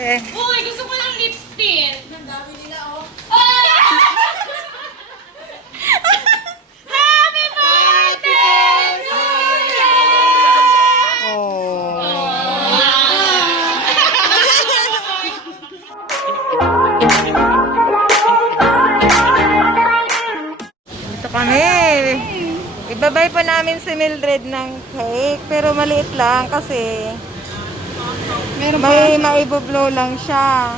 Uy, gusto ko ng lipstick. Ang dami nila, oh. Happy birthday to you! Oh. Dito kami. Ibabay pa namin si Mildred ng cake, pero maliit lang kasi may maibublow lang siya.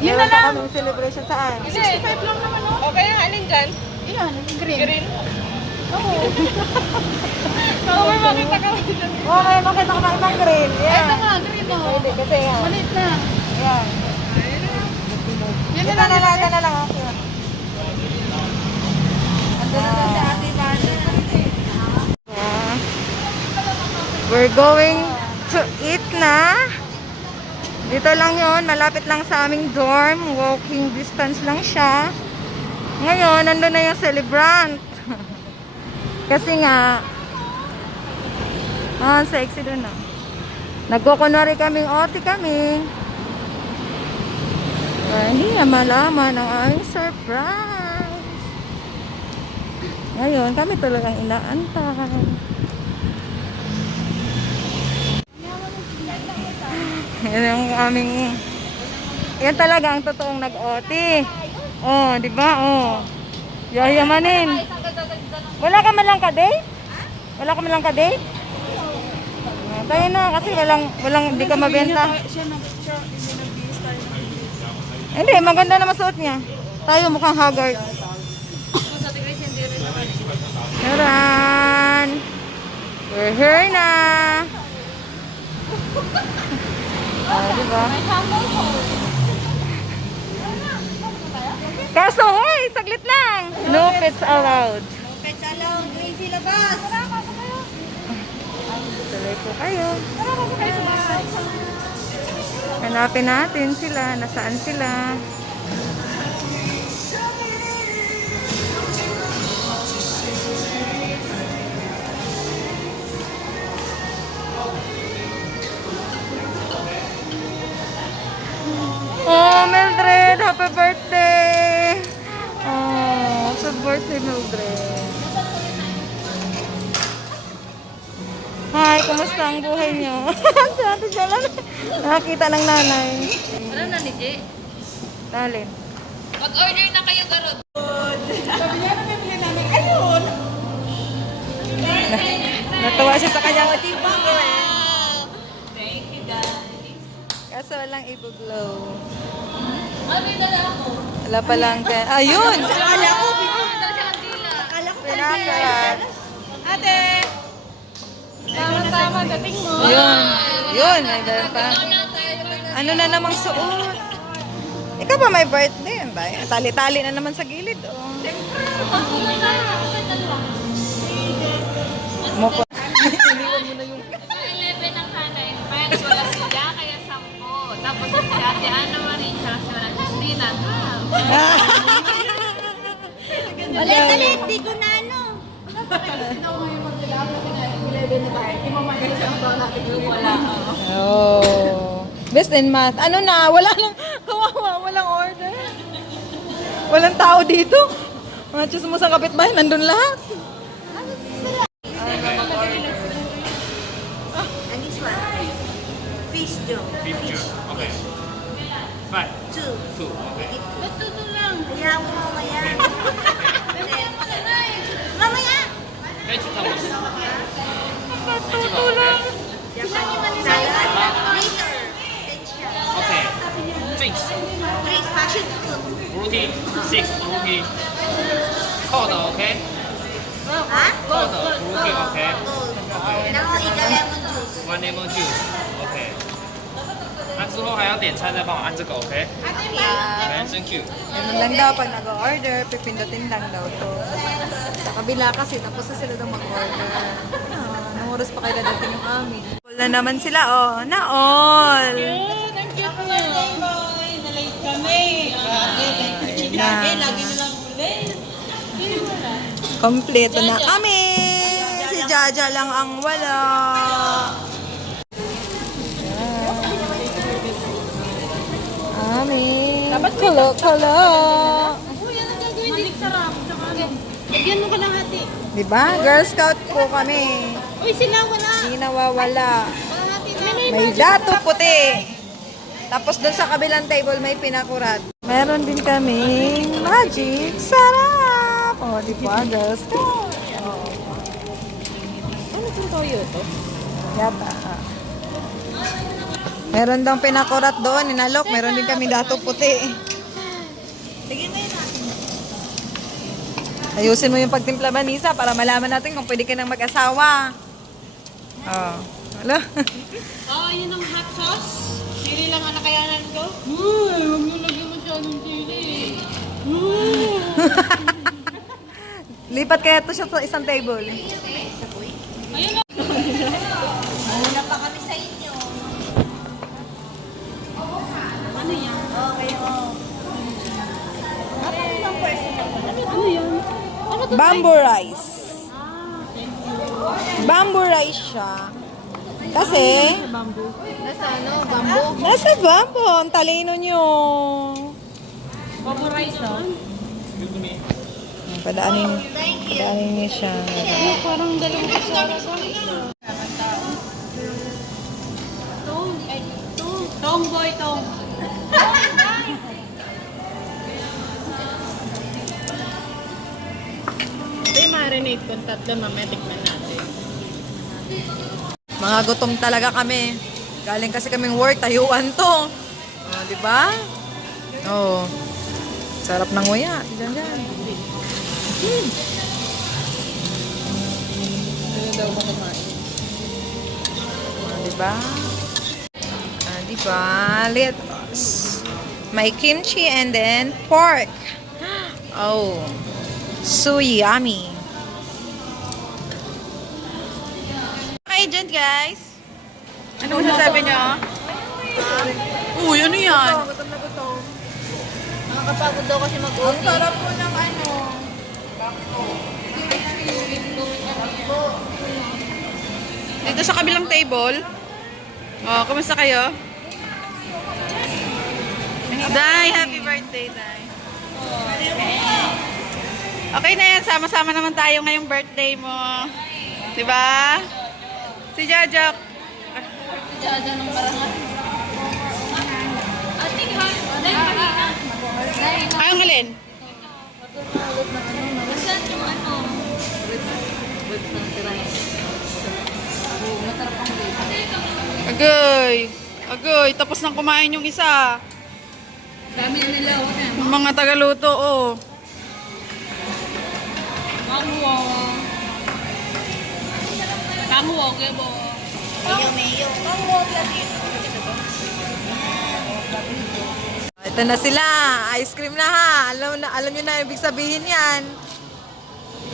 Yun Meron na pa lang. kaming celebration saan? 65 lang naman, oh. Okay, alin dyan? Ayan, green. Green? Oo. Oo, may makita ka dyan. Oh, may makita ko ng ibang green. Ito Yan. nga, green, oh. Pwede kasi yan. Maliit na. Yan. Yan Ito na lang. na lang. Okay. Andun na lang si Ate Bana. We're going to eat na. Dito lang yon, malapit lang sa aming dorm. Walking distance lang siya. Ngayon, nandun na yung celebrant. Kasi nga, sexy doon na. Nagkukunwari kaming OT kami. Hindi na malaman ang aming surprise. Ngayon, kami talagang inaantay. Yan ang aming... Yan talaga ang totoong nag-OT. Oh, di ba? Oh. Yayamanin. Wala ka man lang ka-date? Wala ka man lang ka-date? Tayo na kasi hindi ka mabenta. Hindi, maganda naman suot niya. Tayo mukhang haggard. Charan! We're here na! Diba? Kaso, hoy! Saglit lang! No pets allowed. No pets allowed. Doon sila, boss. Tuloy po kayo. Hanapin natin sila. Nasaan sila? Oh, Mildred! Happy birthday! Oh, happy birthday, Mildred. Hi, kumusta ang buhay niyo? Si Ate Jalan. Nakakita ng nanay. Ano na ni Jay? Dalin. Mag-order na kayo, Garot. Sabi niya, nabibili namin. Ayun. Natuwa siya sa kanyang Wow! Thank you, guys. kaso walang ibuglow. Ano yung dala ako? Wala pa lang kaya. Ayun! Akala ko, Dala siya kandila. akala ko Pinakalat. Ate! Tama-tama, dating mo. Yun. Yun, may dala pa. Ano na tayo? Ano na namang suot? Ikaw ba may birthday? Tali-tali na naman sa gilid. Oh. Mupo. 11 ang hanay. Mayroon wala siya, kaya 10. Tapos si Ate Ana Marie, tsaka si Wala Justina. Ulit, di ko na ano. Sino ngayon mag-ilap kasi na 11 na tayo. Imamayos ang taon natin yung wala. Oh. Best in math. Ano na? Wala lang. Kawawa. Walang order. Walang tao dito. Mga chismos ang kapitbahay. Nandun lahat. And this one. Fish Joe. Fish. Okay. 5, 2. 2. Okay. Ba't tuto lang? Kaya mo mamaya. Mamaya! Vegetables. Later. Okay. Drinks. Drinks, passion fruit. Fruity. 6 fruity. Cold. Okay. Ha? Cold. Fruity. Okay. Gold. And ako, iga lemon juice. 1 lemon juice. Okay. 那之后还要点菜，再帮我按这个 OK。 Yeah. Thank you。 Ganun lang daw pag nag-order. Pipindutin lang daw to. Sa kabila kasi tapos na sila daw mag-order. Nung oras pa kayo dadating yung amin. All na naman sila. Oh, na all. Ang cute mo. Na-late kami. Lagi na lang ulit. Kompleto na kami. Si Jaja lang ang wala. kami. Kulo-kulo. Uy, ano gagawin? Malik sarap. Tsaka ano? Lagyan mo kalahati. Diba? Girl Scout po kami. Uy, sila wala. Hindi nawawala. Kalahati na. May dato puti. Tapos doon sa kabilang table may pinakurat. Meron din kaming magic. Sarap! O, diba? Girl Scout. Ano itong toyo to? Yata. Meron daw pinakurat doon, inalok. Meron din kami dato puti. Lagyan na yun natin. Ayusin mo yung pagtimpla, Vanessa, para malaman natin kung pwede ka nang mag-asawa. Oh. Hala? Oh, yun ang hot sauce. Sili lang ang nakayanan ko. Uy, huwag nyo lagyan masyadong sili. Lipat kaya to siya sa isang table. Ayun na. Muna pa kami sa inyo. Ano yan? Okay, oh. Ano yan? Ano to? Bamboo rice. Bamboo rice siya. Kasi, Nasa ano? Bamboo? nasa bamboo. Ang talino nyo. Bamboo rice, no? Padaanin niyo siya. Parang dalawang kasara ko. Tong. Ay, tong. Tong boy, tong. Ito yung marinate kung tatlo, mamaya tikman natin. Mga gutom talaga kami. Galing kasi kaming work, tayuan to. Oh, di ba? Oh. Sarap ng nguya. Diyan, diyan. Ano daw ba kumain? Di ba? Di ba? Let's. May kimchi and then pork. Oh. So yummy. Okay, dyan guys. Ano masasabi niyo? Uy, ano yan? Nakakapagod daw kasi mag-uwi. Ang sarap po ng ano. Dito sa kabilang table. Oh, kumusta kayo? Day, happy birthday, Day. Okay na yan, sama-sama naman tayo ngayong birthday mo. Diba? Si Jajak. Jaja ng barangan. Ate, ha? Dahil mahina. Ang alin? Saan yung ano? Agoy. Agoy, tapos nang kumain yung isa. Dami na nila. Yung mga tagaluto, oh. Kamuwa. Kamuwa, gebo. Mayo. Kamuwa, platito. Ito na sila. Ice cream na ha. Alam nyo na ibig sabihin yan.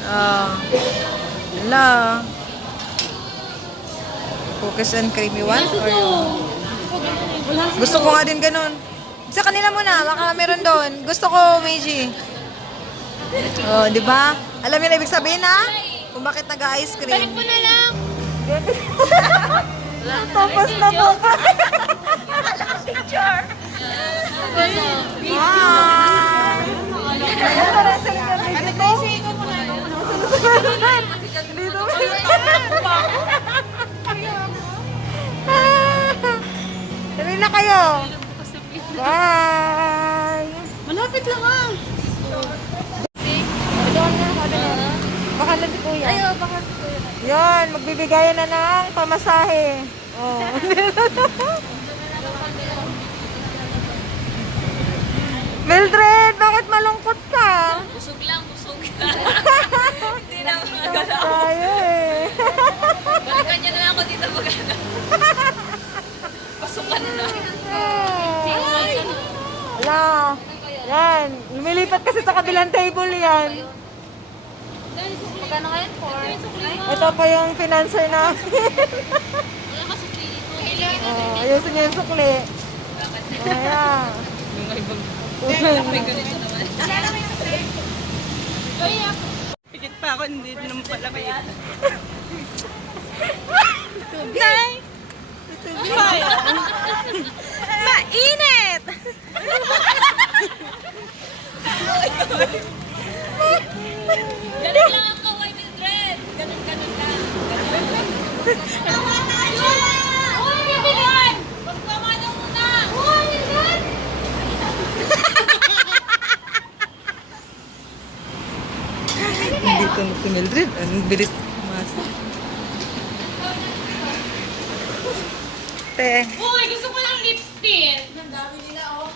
Oh. Hello. Cookies and cream you want? Or... Gusto ko nga din ganun. Sa kanila muna. Baka meron doon. Gusto ko, Meiji. Oh, di ba? Alam niyo na ibig sabihin ha? Kung bakit nag-ice cream. Balik mo na lang. Tapos na po. Picture. Hi! Para sa inyo, Ate Daisy, ikaw muna. dito. Tuloy na kayo. Bye! Malapit lang ah. Baka na si Kuya. Ayaw, baka si Kuya. Yan, magbibigayan na ng pamasahe. Oh. Mildred, bakit malungkot ka? Busog lang, busog. Hindi na magagalaw. Tayo eh. Balikan niya na lang ako dito mag Pasukan na. Wala. Yan. Lumilipat kasi sa kabilang table yan. Magkano ngayon? 4? Ito pa yung financer namin. Wala ka sa dito. Oh, ayusin niya yung sukli. Ayan. Pikit pa ako, hindi naman pala may Nay! Mainit! Galing lang ang kaway Mildred. Ganun lang. Tama tayo! Uy, bibilihan! Pagkama na muna! Uy, Mildred! Dito na si Mildred. Ang bilis mas. Te. Uy, gusto ko ng lipstick! Ang dami nila, oh.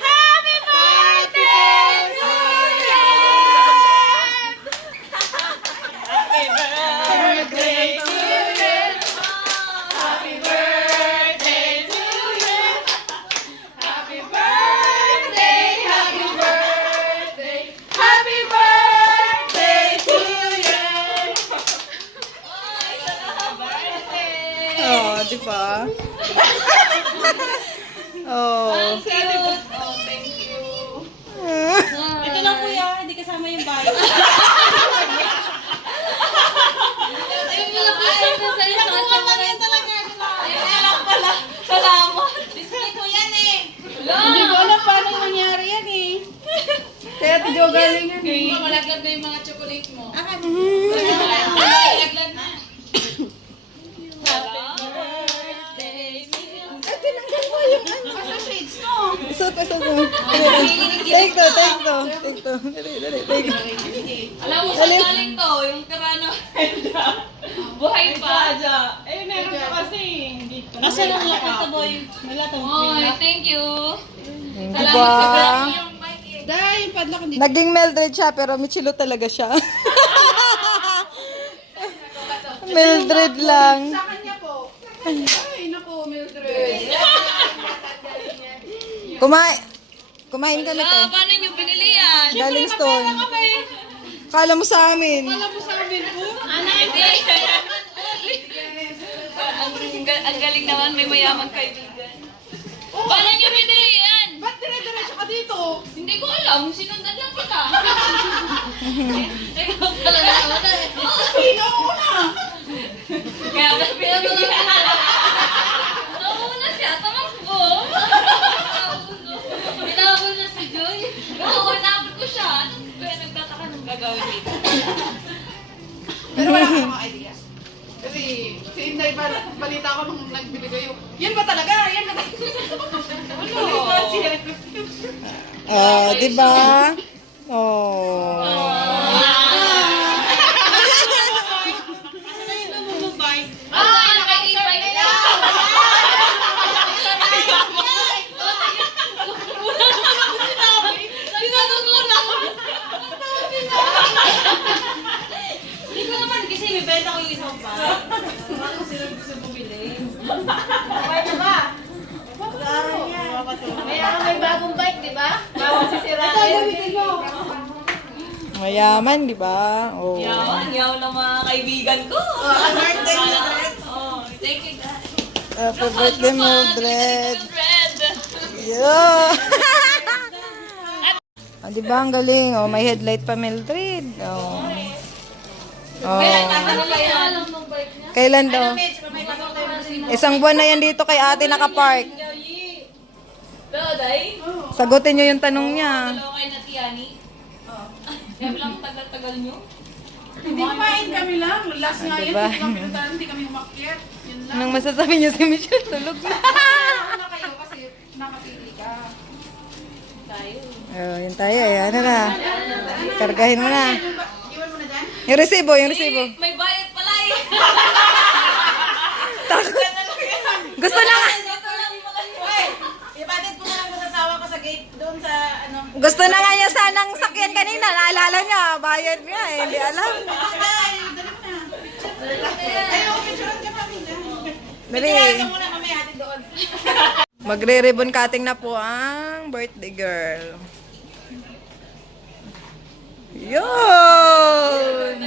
Happy birthday to you! Happy birthday to you! Happy birthday to you! Happy birthday! Happy birthday! Happy birthday to you! Ay, birthday! Oh, di ba? Oh. Cute! Oh, thank you! Ito lang kuya, hindi kasama yung bayo. Ayun mo lang ay, nasa iyo sa tsaka na yun talaga. Ayun mo lang pala. Salamat. Biscuit mo yan eh. Hindi ko alam paano nangyari yan eh. Kaya ti Jo galing yan. Malaglag na yung mga chocolate mo. Akad. Ay! Malaglag na. Isot. Take to. Dali. Take. Alam mo saan galing to? Yung karano. Buhay pa. Eh, meron ka kasi. Hindi ko Kasi nung lakad to boy, wala to. Oy, thank you. Di Salamat sa ba? vlog yung mic eh. Dahil yung padlock hindi. Naging Mildred siya, pero Michilo talaga siya. Mildred lang. Sa kanya po. Ay, naku, Mildred. Kumain kami Ah, tayo. paano nyo binili yan? Galing store. Kala mo sa amin. Alam mo sa amin po? Hindi. Ang galing naman, may mayamang kaibigan. Paano nyo binili yan? Ba't dire-diretso ka dito? Hindi ko alam, sinundan lang kita. Ikaw pala na. Pinauna! Kaya ba pinabigyan? Nauna siya, tamakbo. Pinabol na si Joy. Oo, nabol ko siya. Kaya nagtataka ng gagawin dito. Pero wala ka mga idea. Kasi si Inday, balita ko nung nagbili kayo. Yan ba talaga? Yan ba talaga? Balita siya. Oh, di ba? Oh. Ah, nakaibay na. Hindi ko naman kasi ibenta ko yung isang pa. Ano sila gusto bumili? Okay na ba? Kaya may bagong bike, di ba? Bawang sisirain. Mayaman, di ba? Oh. Yawan, yaw ng mga kaibigan ko. birthday mo, Dred. Oh, thank you guys. Happy birthday, Mildred. Mildred. Yeah. Oh, di ba ang galing? Oh, may headlight pa, Mildred. Oh. Oh. Ano ba yan? Alam ng bike niya? Kailan daw? Isang buwan na yan dito kay ate nakapark. Daday? Sagutin nyo yung tanong niya. Dalawa kayo na Tiani? Oo. Yan lang tagal-tagal nyo? Hindi kumain kami lang. Last nga yan, Diba? hindi kami pinuntahan, hindi kami umakyat. Yun lang. Anong masasabi niyo si Michelle? Tulog na. Una kayo kasi nakapili ka. Oh, yun tayo eh. Ano na? Kargahin mo na. Iwan mo na dyan? Yung resibo. May bayad pala eh. Gusto na nga. Ito lang yung mga Ibatid ko na lang sa asawa ko sa gate doon sa ano. Gusto na nga niya sanang sakyan kanina. Naalala niya. Bayad nga eh. Hindi alam. Ay, dali mo na. Ay, okay, picturean ka namin dyan. Dali. Ito muna mamaya hatid doon. Magre-ribbon cutting na po ang birthday girl. Yun!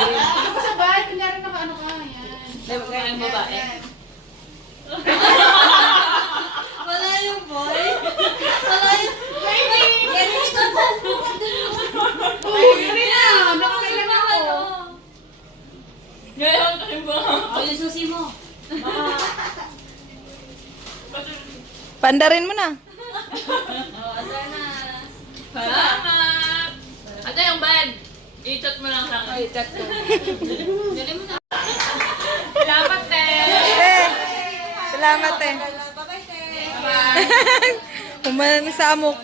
Ako sa bahay, kunyari naka-ano ka. Yan. Kaya yung babae. Wala yung boy. Wala yung... Yan yung ito sa Oh, yun na. Nakakailan ako. Pandarin mo na. Salamat! Ate, yung bed. I-chat mo lang sa akin. I-chat ko. Dali mo na. Salamat, te. Salamat eh. Bye-bye, te. Umanan sa amok.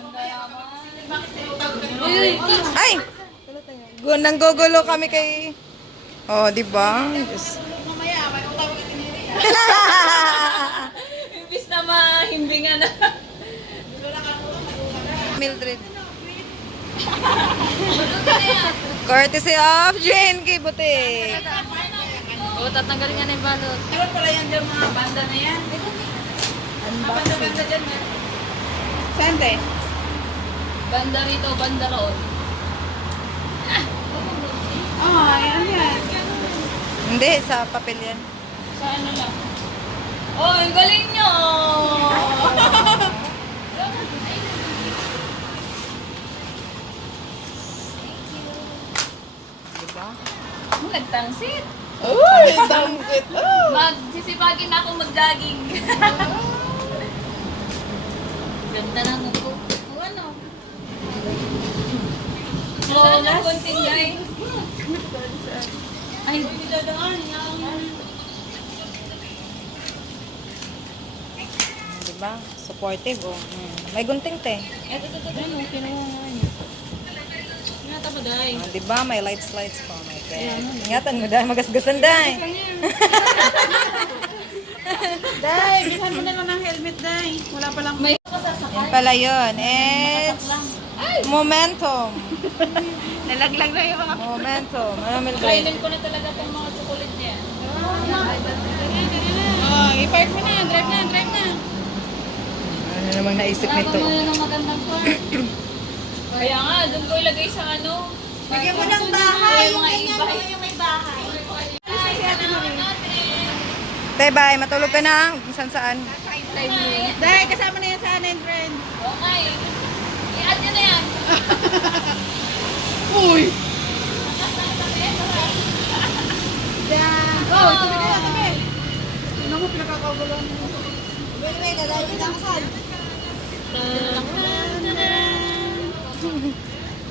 Ay! Nanggugulo kami kay... Oh, di ba? Yes. Mamaya, may utang ka tiniri. Imbis na mahimbingan na. Mildred. Courtesy of JNK Butik. Oo, tatanggalin nga na yung balot. Ewan pala yan dyan mga banda na yan. Banda-banda dyan eh. Saan te? Banda rito, banda roon. Yan yan. Hindi, sa papel yan. Sa ano lang. Oh, ang galing nyo! Diba? Nagtangsit. Uy, dangsit. Magsisipagin na akong mag-jogging. Ganda na mo ko. Ano? Saan ang konting guys? Ay, Diba? Supportive, oh. May gunting, te. Ito, ano, kinuha nga niya. Ingatan mo, Day. Oh, diba? May lights pa. May ingatan mo, dahil magasgasan, dahil. Day, bilhan mo na lang ng helmet, Day. Wala pa lang. May Yan pala yun. It's momentum. Nalaglag na yung mga... Momentum. Ano, Mildred? kainin ko na talaga itong mga chocolate niya. I-park mo na. Drive na, drive na. Ano namang naisip nito? Ano ng magandang car? Kaya nga, doon ko ilagay sa ano. Bigyan mo ng bahay. Yung mga Ganyan iba. mo yung may bahay. Te, bye. Matulog ka na. Kung saan. Day, kasama na yan sa anin, friend. Okay. I-add nyo na yan. Uy! Oh, tabi na yan, tabi. Ano mo pinakakagulan mo? Bebe, dadali ng kasal.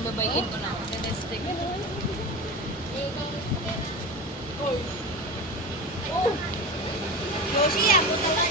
Babayin ko na ako. Domestic. Yoshi, punta tayo